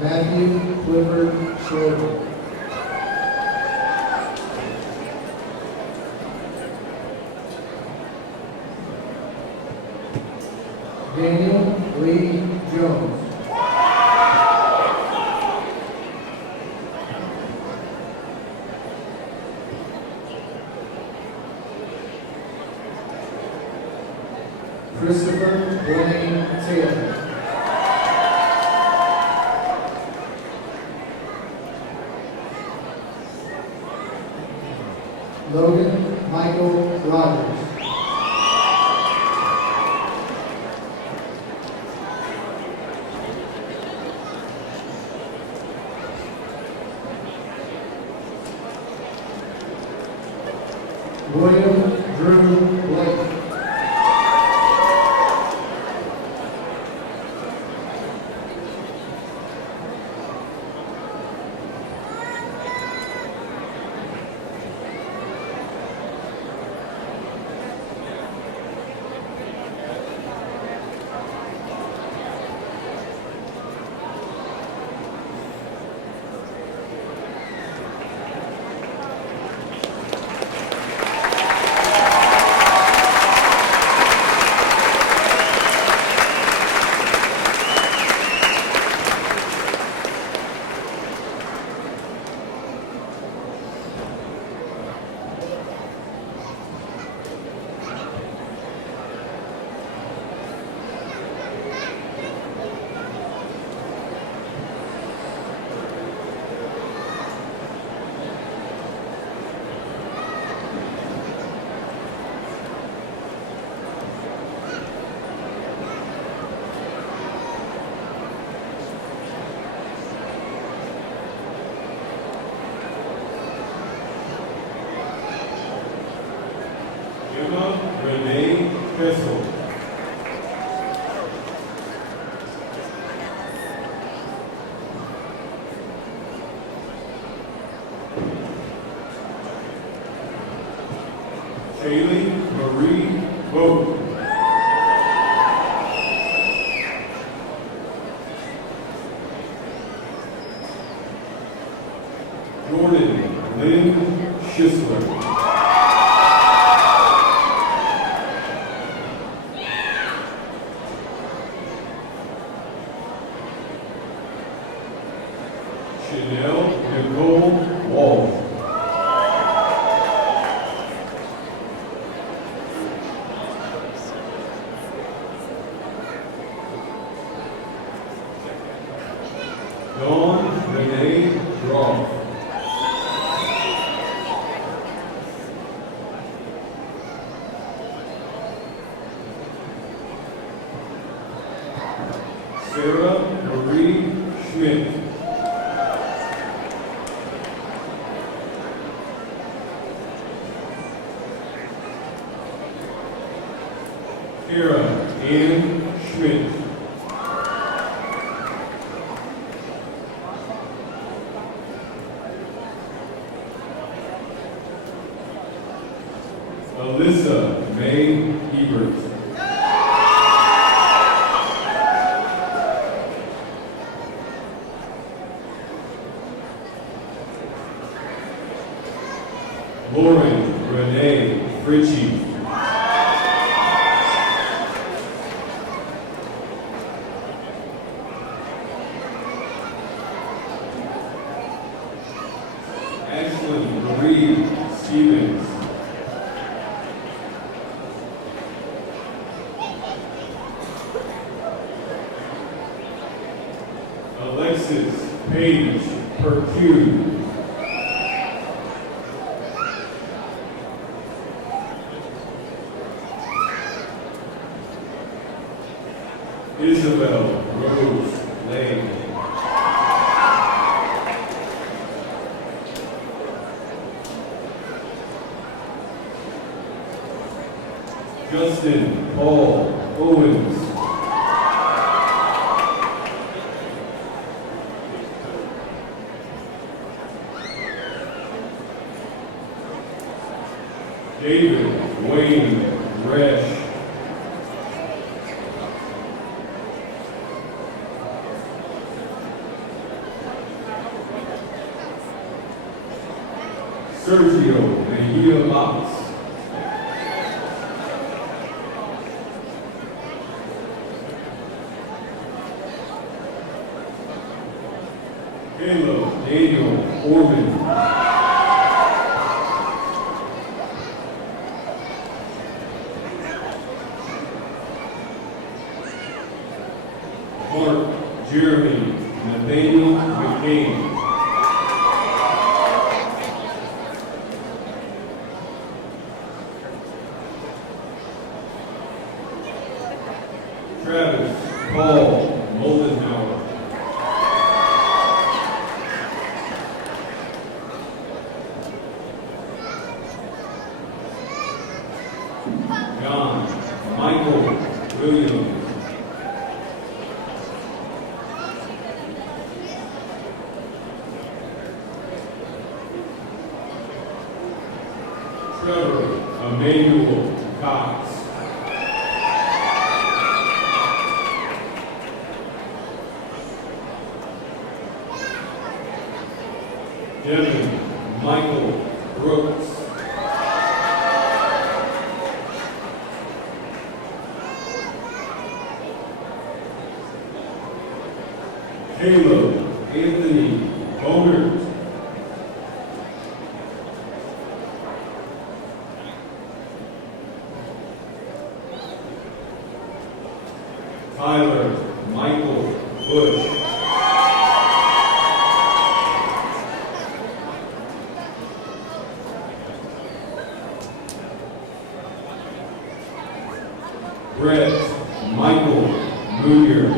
Matthew Clifford Schroeder. Daniel Lee Jones. Christopher Blaine Taylor. Logan Michael Rogers. William Drew Blake. Emma Renee Kessel. Shaylee Marie Vogt. Jordan Lynn Schisler. Chanel Nicole Walsh. Dawn Renee Groff. Sarah Marie Schmidt. Kara Ann Schmidt. Alyssa May Hebert. Lauren Renee Fritchie. Ashlyn Marie Stevens. Alexis Paige Percue. Isabel Rose Lane. Justin Paul Owens. David Wayne Resch. Sergio Mejia Lopes. Caleb Daniel Orban. Mark Jeremy Nathaniel McCain. Travis Paul Moldenhauer. John Michael Williams. Trevor Emmanuel Cox. Devin Michael Brooks. Caleb Anthony Bonert. Tyler Michael Bush. Brett Michael Moonier.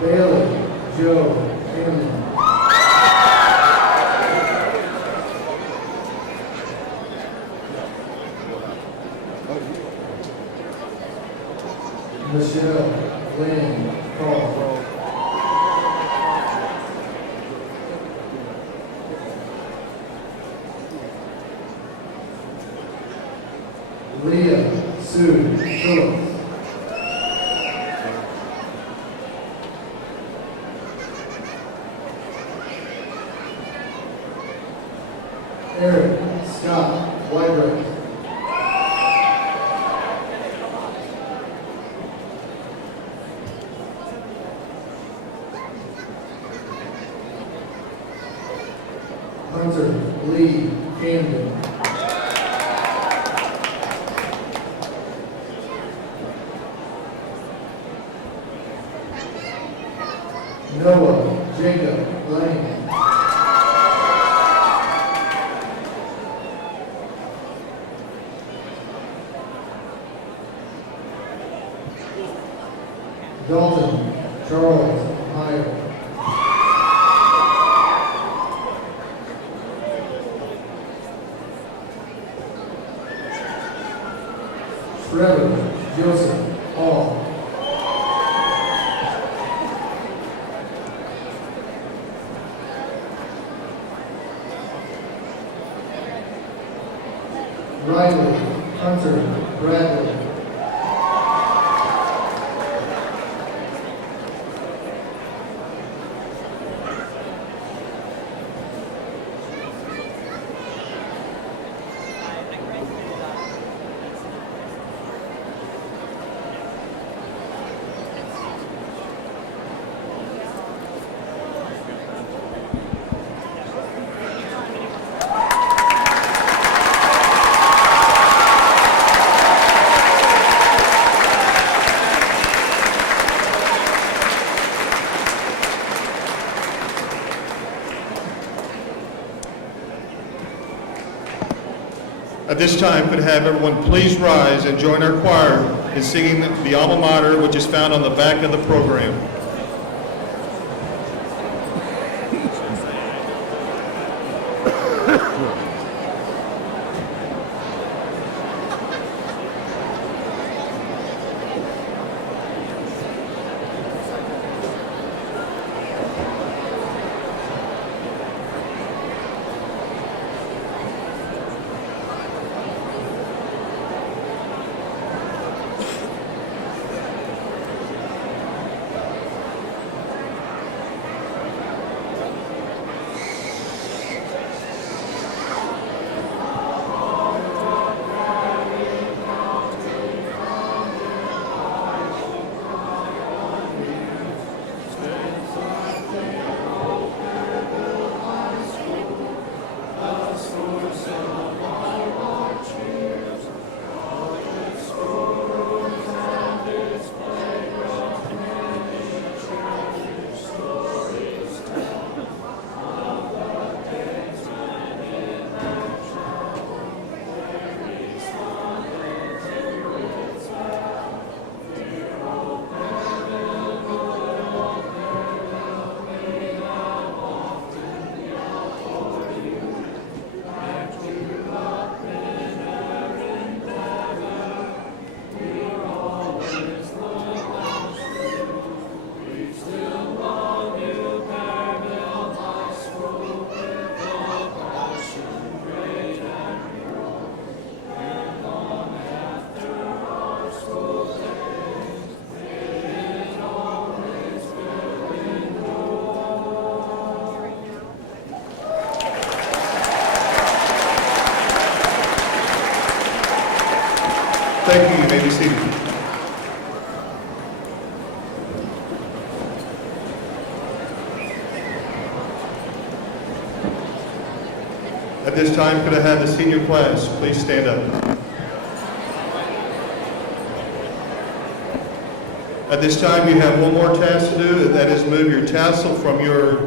Bailey Joe Hanlon. Michelle Lynn Paul. Leah Sue Phillips. Eric Scott Whitebright. Hunter Lee Camden. Noah Jacob Lane. Dalton Charles Meyer. Trevor Joseph Hall. Riley Hunter Bradley. At this time, could I have everyone please rise and join our choir in singing the alma mater, which is found on the back of the program. Thank you. You may be seated. At this time, could I have the senior class please stand up? At this time, you have one more task to do, and that is move your tassel from your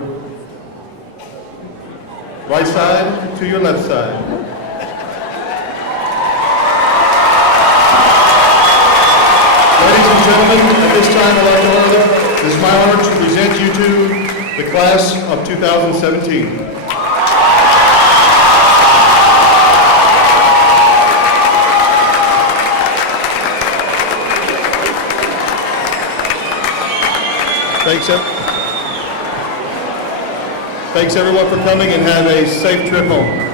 right side to your left side. Ladies and gentlemen, at this time, I'd like to it is my honor to present you to the class of 2017. Thanks everyone for coming, and have a safe trip home.